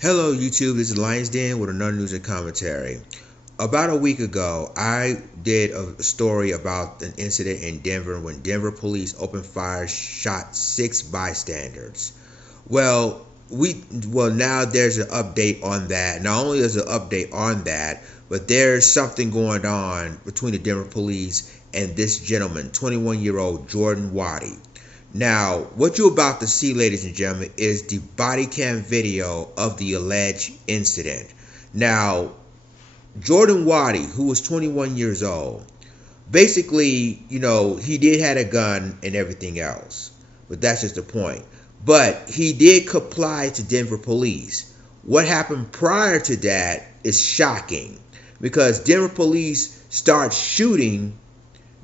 Hello YouTube, this is Lions Den with another news and commentary. About a week ago, I did a story about an incident in Denver when Denver police opened fire, shot 6 bystanders. Well, now there's an update on that. Not only is an update on that, but there's something going on between the Denver police and this gentleman, 21-year-old Jordan Waddy. Now, what you're about to see, ladies and gentlemen, is the body cam video of the alleged incident. Now, Jordan Waddy, who was 21 years old, basically, he did have a gun and everything else, but that's just the point. But he did comply to Denver police. What happened prior to that is shocking, because Denver police start shooting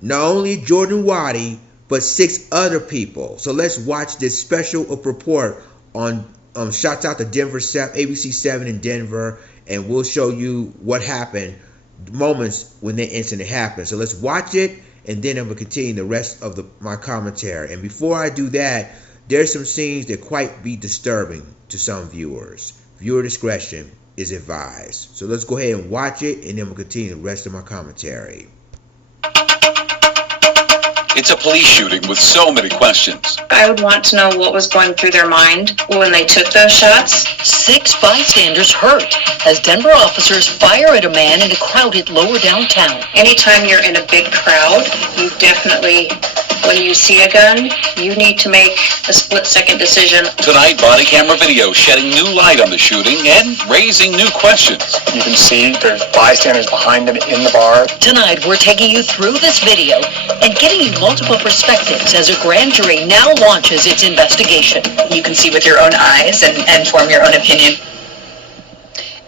not only Jordan Waddy, but 6 other people. So let's watch this special report on shouts out to Denver ABC 7 in Denver, and we'll show you what happened, moments when that incident happened. So let's watch it, and then I'm gonna continue the rest of my commentary. And before I do that, there's some scenes that quite be disturbing to some viewers. Viewer discretion is advised. So let's go ahead and watch it, and then we'll continue the rest of my commentary. It's a police shooting with so many questions. I would want to know what was going through their mind when they took those shots. 6 bystanders hurt as Denver officers fire at a man in a crowded lower downtown. Anytime you're in a big crowd, you definitely, when you see a gun, you need to make a split-second decision. Tonight, body camera video shedding new light on the shooting and raising new questions. You can see there's bystanders behind them in the bar. Tonight, we're taking you through this video and getting you multiple perspectives as a grand jury now launches its investigation. You can see with your own eyes and form your own opinion.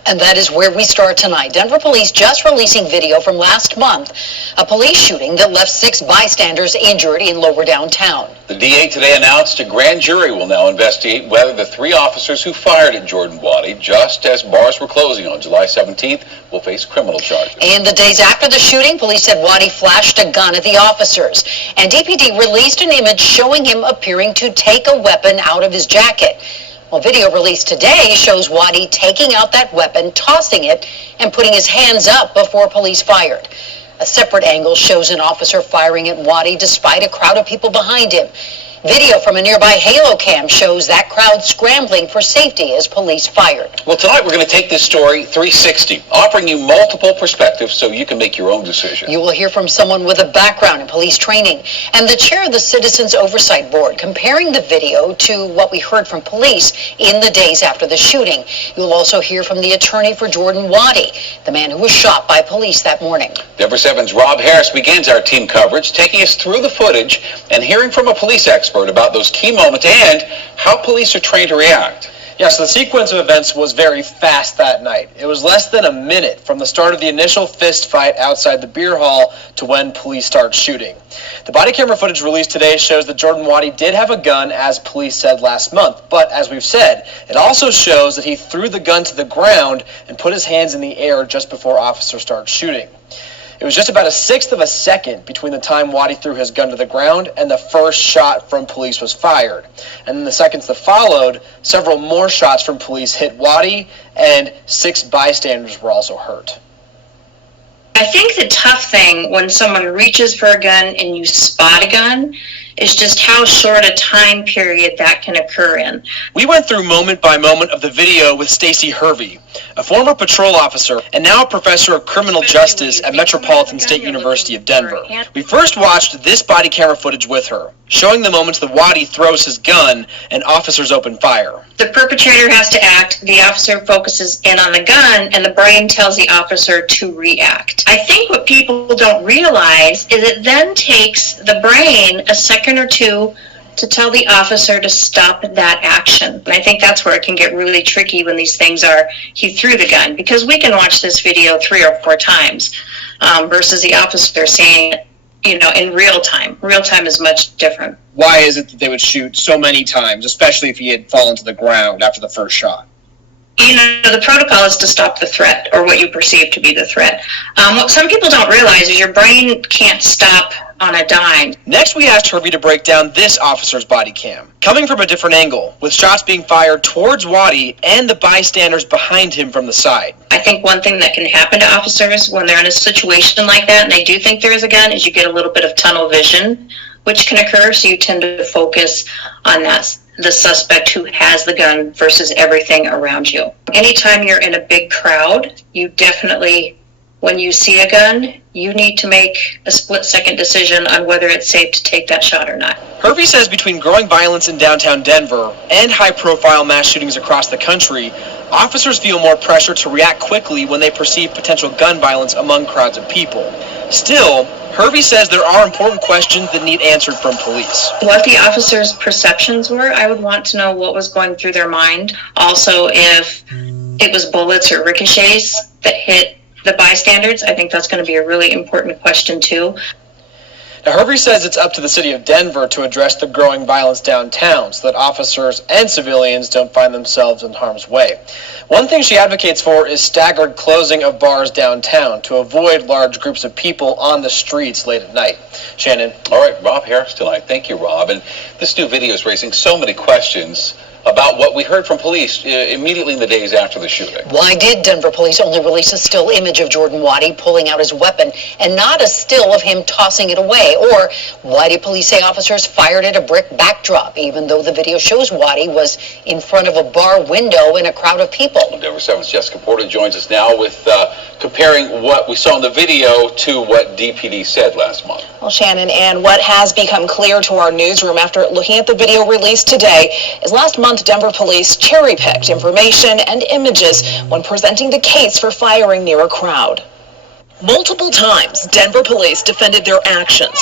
And that is where we start tonight. Denver police just releasing video from last month, a police shooting that left 6 bystanders injured in lower downtown. The DA today announced a grand jury will now investigate whether the 3 officers who fired at Jordan Waddy just as bars were closing on July 17th will face criminal charges. In the days after the shooting, police said Waddy flashed a gun at the officers, and DPD released an image showing him appearing to take a weapon out of his jacket. Well, video released today shows Waddy taking out that weapon, tossing it, and putting his hands up before police fired. A separate angle shows an officer firing at Waddy despite a crowd of people behind him. Video from a nearby Halo cam shows that crowd scrambling for safety as police fired. Well, tonight we're going to take this story 360, offering you multiple perspectives so you can make your own decision. You will hear from someone with a background in police training and the chair of the Citizens Oversight Board, comparing the video to what we heard from police in the days after the shooting. You'll also hear from the attorney for Jordan Waddy, the man who was shot by police that morning. Denver 7's Rob Harris begins our team coverage, taking us through the footage and hearing from a police expert about those key moments and how police are trained to react. Yeah, so the sequence of events was very fast that night. It was less than a minute from the start of the initial fist fight outside the beer hall to when police start shooting. The body camera footage released today shows that Jordan Waddy did have a gun, as police said last month. But as we've said, it also shows that he threw the gun to the ground and put his hands in the air just before officers started shooting. It was just about a 1/6 of a second between the time Waddy threw his gun to the ground and the first shot from police was fired. And in the seconds that followed, several more shots from police hit Waddy, and 6 bystanders were also hurt. I think the tough thing when someone reaches for a gun and you spot a gun is just how short a time period that can occur in. We went through moment by moment of the video with Stacy Hervey, a former patrol officer and now a professor of criminal justice at Metropolitan State University of Denver. We first watched this body camera footage with her, showing the moments that Waddy throws his gun and officers open fire. The perpetrator has to act, the officer focuses in on the gun, and the brain tells the officer to react. I think what people don't realize is it then takes the brain a second or two to tell the officer to stop that action. And I think that's where it can get really tricky when these things are, he threw the gun, because we can watch this video 3 or 4 times versus the officer saying, in real time. Real time is much different. Why is it that they would shoot so many times, especially if he had fallen to the ground after the first shot? The protocol is to stop the threat, or what you perceive to be the threat. What some people don't realize is your brain can't stop on a dime. Next, we asked Hervey to break down this officer's body cam. Coming from a different angle, with shots being fired towards Waddy and the bystanders behind him from the side. I think one thing that can happen to officers when they're in a situation like that and they do think there is a gun is you get a little bit of tunnel vision, which can occur, so you tend to focus on the suspect who has the gun versus everything around you. Anytime you're in a big crowd, you definitely, when you see a gun, you need to make a split-second decision on whether it's safe to take that shot or not. Hervey says between growing violence in downtown Denver and high-profile mass shootings across the country, officers feel more pressure to react quickly when they perceive potential gun violence among crowds of people. Still, Hervey says there are important questions that need answered from police. What the officers' perceptions were, I would want to know what was going through their mind. Also, if it was bullets or ricochets that hit the bystanders, I think that's going to be a really important question too. Now, Hervey says it's up to the city of Denver to address the growing violence downtown so that officers and civilians don't find themselves in harm's way. One thing she advocates for is staggered closing of bars downtown to avoid large groups of people on the streets late at night. Shannon. All right, Rob Harris tonight. Thank you, Rob. And this new video is raising so many questions about what we heard from police immediately in the days after the shooting. Why did Denver police only release a still image of Jordan Waddy pulling out his weapon and not a still of him tossing it away? Or why did police say officers fired at a brick backdrop, even though the video shows Waddy was in front of a bar window in a crowd of people? Denver 7's Jessica Porter joins us now with comparing what we saw in the video to what DPD said last month. Well, Shannon, and what has become clear to our newsroom after looking at the video released today is last month Denver police cherry-picked information and images when presenting the case for firing near a crowd. Multiple times, Denver police defended their actions,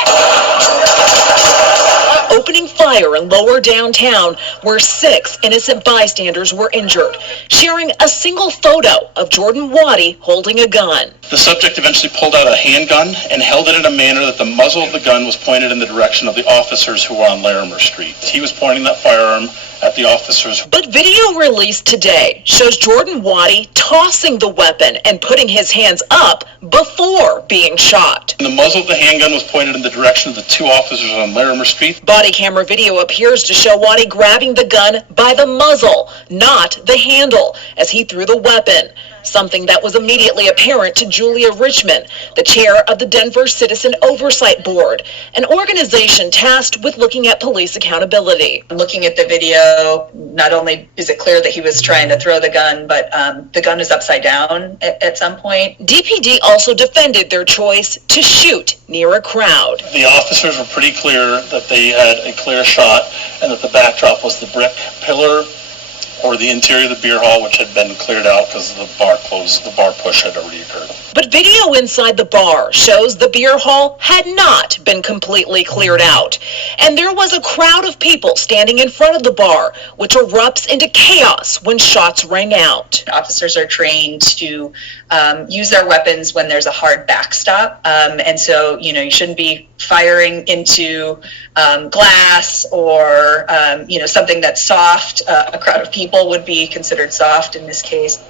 opening fire in lower downtown where 6 innocent bystanders were injured, sharing a single photo of Jordan Waddy holding a gun. The subject eventually pulled out a handgun and held it in a manner that the muzzle of the gun was pointed in the direction of the officers who were on Larimer Street. He was pointing that firearm at the officers. But video released today shows Jordan Waddy tossing the weapon and putting his hands up before being shot. The muzzle of the handgun was pointed in the direction of the 2 officers on Larimer Street. Body camera video appears to show Waddy grabbing the gun by the muzzle, not the handle, as he threw the weapon. Something that was immediately apparent to Julia Richmond, the chair of the Denver Citizen Oversight Board, an organization tasked with looking at police accountability. Looking at the video, not only is it clear that he was trying to throw the gun, but the gun is upside down at some point. DPD also defended their choice to shoot near a crowd. The officers were pretty clear that they had a clear shot and that the backdrop was the brick pillar or the interior of the beer hall, which had been cleared out because the bar closed, the bar push had already occurred. But video inside the bar shows the beer hall had not been completely cleared out. And there was a crowd of people standing in front of the bar, which erupts into chaos when shots rang out. Officers are trained to use their weapons when there's a hard backstop. And so, you shouldn't be firing into glass or, something that's soft. A crowd of people would be considered soft in this case.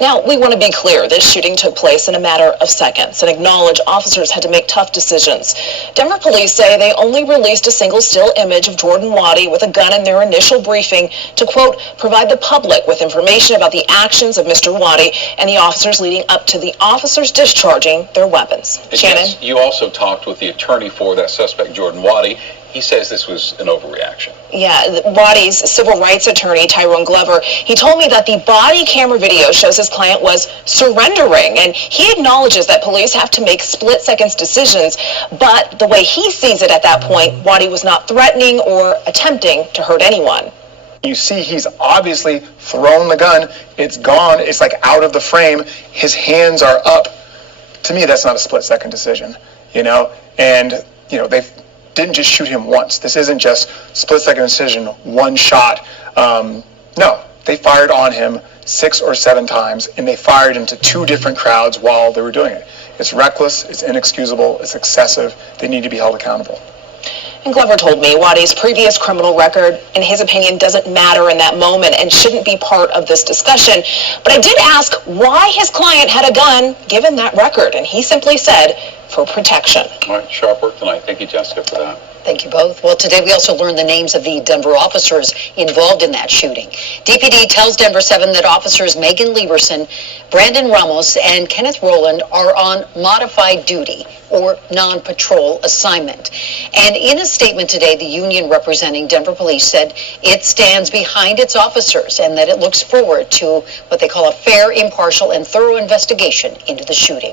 Now, we want to be clear, this shooting took place in a matter of seconds and acknowledge officers had to make tough decisions. Denver police say they only released a single still image of Jordan Waddy with a gun in their initial briefing to, quote, provide the public with information about the actions of Mr. Waddy and the officers leading up to the officers discharging their weapons. Shannon? Yes, you also talked with the attorney for that suspect, Jordan Waddy. He says this was an overreaction. Yeah, Waddy's civil rights attorney, Tyrone Glover, he told me that the body camera video shows his client was surrendering, and he acknowledges that police have to make split-second decisions, but the way he sees it at that point, Waddy was not threatening or attempting to hurt anyone. You see he's obviously thrown the gun, it's gone, it's like out of the frame, his hands are up. To me, that's not a split-second decision, and, they didn't just shoot him once. This isn't just split-second decision, one shot. No, they fired on him 6 or 7 times, and they fired into 2 different crowds while they were doing it. It's reckless, it's inexcusable, it's excessive. They need to be held accountable. And Glover told me Waddy's previous criminal record, in his opinion, doesn't matter in that moment and shouldn't be part of this discussion. But I did ask why his client had a gun given that record, and he simply said for protection. All right, sharp work tonight. Thank you, Jessica, for that. Thank you both. Well, today we also learned the names of the Denver officers involved in that shooting. DPD tells Denver 7 that officers Megan Lieberson, Brandon Ramos, and Kenneth Rowland are on modified duty or non-patrol assignment. And in a statement today, the union representing Denver Police said it stands behind its officers and that it looks forward to what they call a fair, impartial, and thorough investigation into the shooting.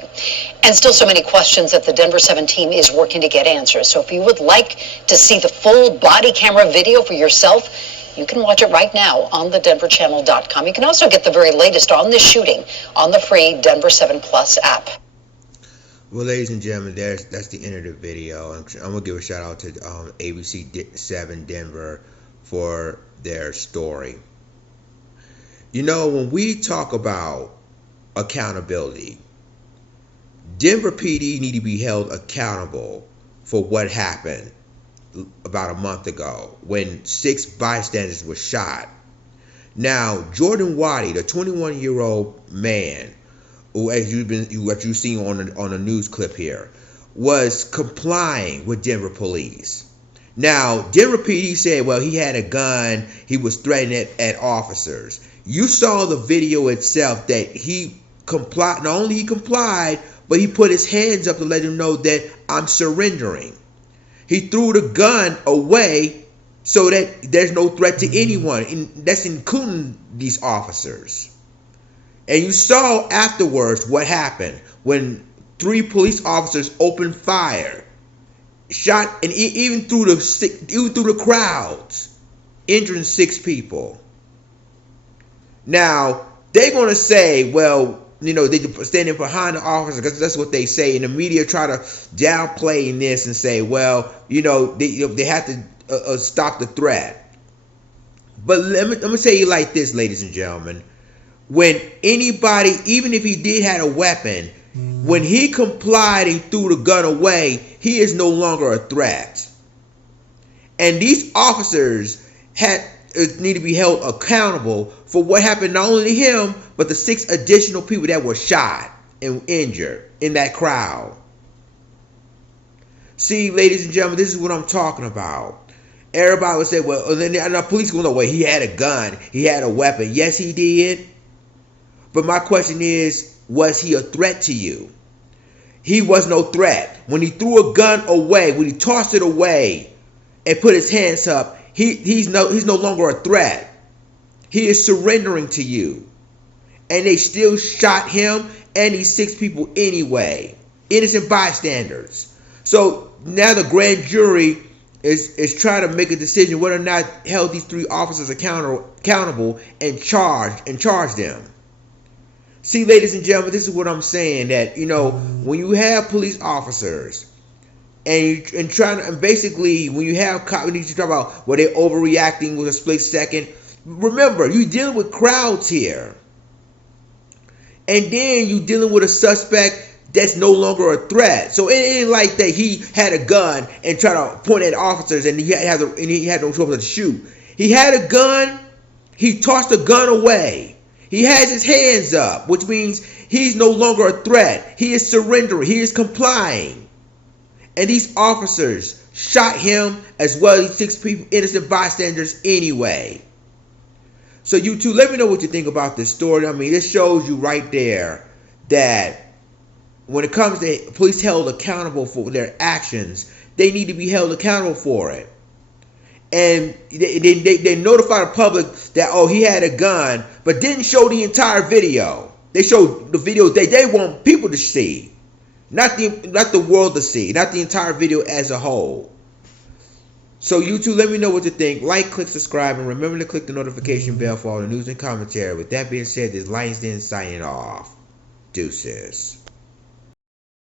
And still so many questions that the Denver 7 team is working to get answers. So if you would like to see the full body camera video for yourself, you can watch it right now on the denverchannel.com. You can also get the very latest on this shooting on the free Denver 7 Plus app. Well, ladies and gentlemen, that's the end of the video. I'm going to give a shout out to ABC 7 Denver for their story. You know, when we talk about accountability, Denver PD need to be held accountable for what happened about a month ago when 6 bystanders were shot. Now, Jordan Waddy, the 21-year-old man, who, as you've seen on a news clip here, was complying with Denver police. Now, Denver PD said, well, he had a gun, he was threatening at officers. You saw the video itself that he complied. Not only he complied, but he put his hands up to let him know that I'm surrendering. He threw the gun away so that there's no threat to anyone, and that's including these officers. And you saw afterwards what happened when 3 police officers opened fire, shot, and even through the crowds, injuring 6 people. Now they're gonna say, well, you know, they standing behind the officer because that's what they say, and the media try to downplay in this and say, well, you know, they have to stop the threat. But let me tell you like this, ladies and gentlemen. When anybody, even if he did have a weapon, when he complied and threw the gun away, he is no longer a threat. And these officers need to be held accountable for what happened not only to him, but the 6 additional people that were shot and injured in that crowd. See, ladies and gentlemen, this is what I'm talking about. Everybody would say, well, then the police go, no way, he had a gun, he had a weapon. Yes, he did. But my question is, was he a threat to you? He was no threat. When he threw a gun away, when he tossed it away and put his hands up, he's no longer a threat. He is surrendering to you. And they still shot him and these 6 people anyway. Innocent bystanders. So now the grand jury is trying to make a decision whether or not held these 3 officers accountable and charge them. See, ladies and gentlemen, this is what I'm saying, that, you know, when you have police officers and basically when you have cops, you talk about where they're overreacting with a split second. Remember, you're dealing with crowds here. And then you're dealing with a suspect that's no longer a threat. So it ain't like that he had a gun and tried to point at officers and he had no trouble to shoot. He had a gun, he tossed the gun away. He has his hands up, which means he's no longer a threat. He is surrendering. He is complying. And these officers shot him as well as 6 people, innocent bystanders anyway. So you two, let me know what you think about this story. I mean, this shows you right there that when it comes to police held accountable for their actions, they need to be held accountable for it. And they notify the public that, oh, he had a gun, but didn't show the entire video. They showed the video that they want people to see, not the world to see, not the entire video as a whole. So you two, let me know what you think. Like, click, subscribe, and remember to click the notification bell for all the news and commentary. With that being said, this is Lions Den signing off. Deuces.